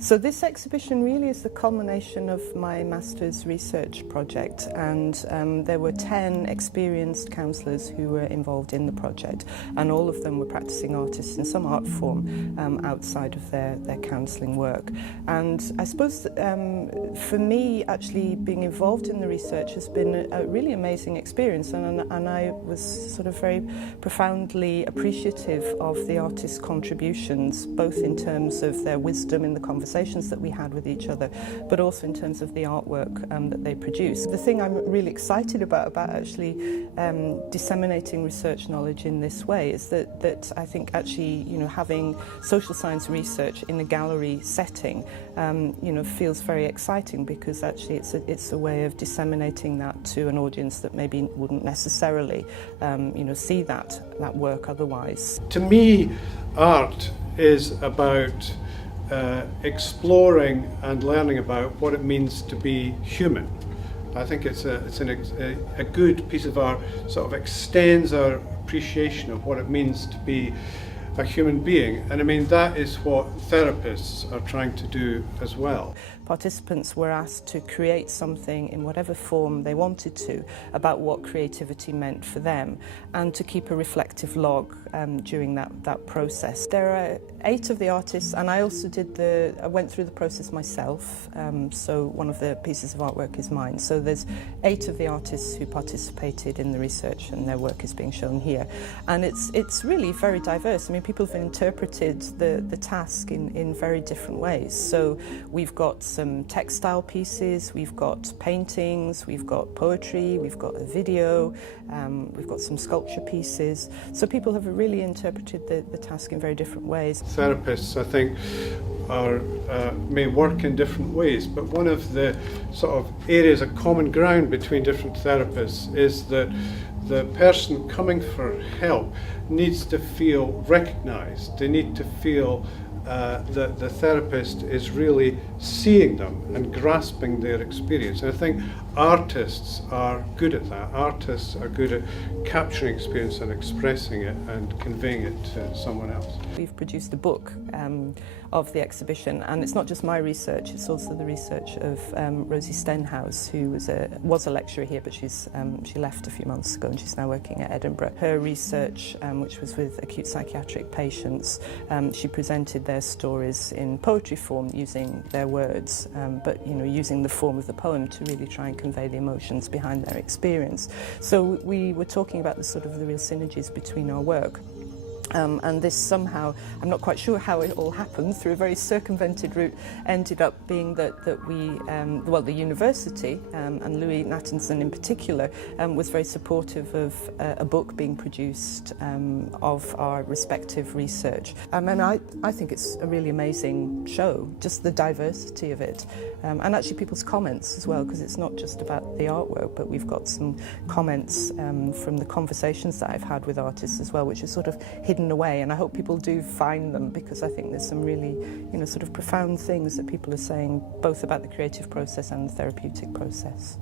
So this exhibition really is the culmination of my master's research project, and there were 10 experienced counsellors who were involved in the project, and all of them were practising artists in some art form outside of their counselling work. And I suppose for me, actually being involved in the research has been a really amazing experience, and I was sort of very profoundly appreciative of the artists' contributions, both in terms of their wisdom in the conversations that we had with each other, but also in terms of the artwork that they produce. The thing I'm really excited about actually disseminating research knowledge in this way is that I think actually, having social science research in a gallery setting, feels very exciting, because actually it's a way of disseminating that to an audience that maybe wouldn't necessarily, see that work otherwise. To me, art is about exploring and learning about what it means to be human. I think it's a good piece of art, sort of extends our appreciation of what it means to be a human being, and I mean that is what therapists are trying to do as well. Participants were asked to create something in whatever form they wanted to about what creativity meant for them, and to keep a reflective log during that process. There are 8 of the artists, and I also I went through the process myself, so one of the pieces of artwork is mine. So there's 8 of the artists who participated in the research, and their work is being shown here. And it's really very diverse. I mean, people have interpreted the task in very different ways. So we've got some textile pieces, we've got paintings, we've got poetry, we've got a video, we've got some sculpture pieces. So people have really interpreted the task in very different ways. Therapists, I think, may work in different ways, but one of the sort of areas of common ground between different therapists is that the person coming for help needs to feel recognised. They need to feel that the therapist is really seeing them and grasping their experience. And I think artists are good at that. Artists are good at capturing experience and expressing it and conveying it to someone else. We've produced a book of the exhibition, and it's not just my research, it's also the research of Rosie Stenhouse, who was a lecturer here, but she left a few months ago and she's now working at Edinburgh. Her research, which was with acute psychiatric patients, she presented their stories in poetry form using their words, but using the form of the poem to really try and convey the emotions behind their experience. So we were talking about the real synergies between our work. And this somehow, I'm not quite sure how it all happened, through a very circumvented route, ended up being that we, the university, and Louis Nathanson in particular, was very supportive of a book being produced of our respective research. And I think it's a really amazing show, just the diversity of it. And actually people's comments as well, because it's not just about the artwork, but we've got some comments from the conversations that I've had with artists as well, which are sort of hidden away, and I hope people do find them, because I think there's some really, sort of profound things that people are saying, both about the creative process and the therapeutic process.